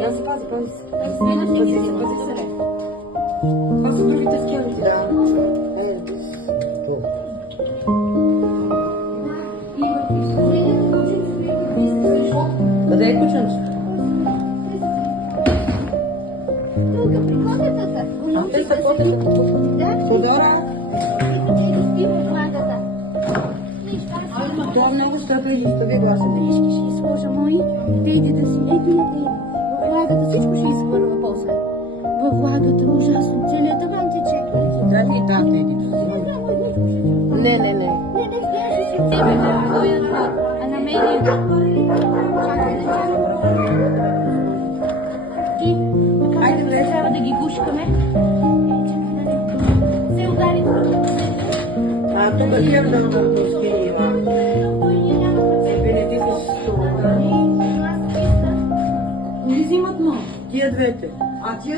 Да се пази, пази се. Пази се, ред. Това са другите скелети. Да. Къде е кученцето? Тук, при котетата. Те са котетата. Тодора. Това много скъпа и изстави гласа. Бележки ще изложа мои. Те иде да си. Ето я да има. В влагата всичко ще изхвърля после. Във влагата ужасно. Целият таван тече. Дай ми и тата иди. Не. Не, гледай си. Тебе ме ходят, а на мен чакай да ти, трябва да ги гушкаме. Се удари. Тук хем да скини. Не взимат, но тия двете. А тия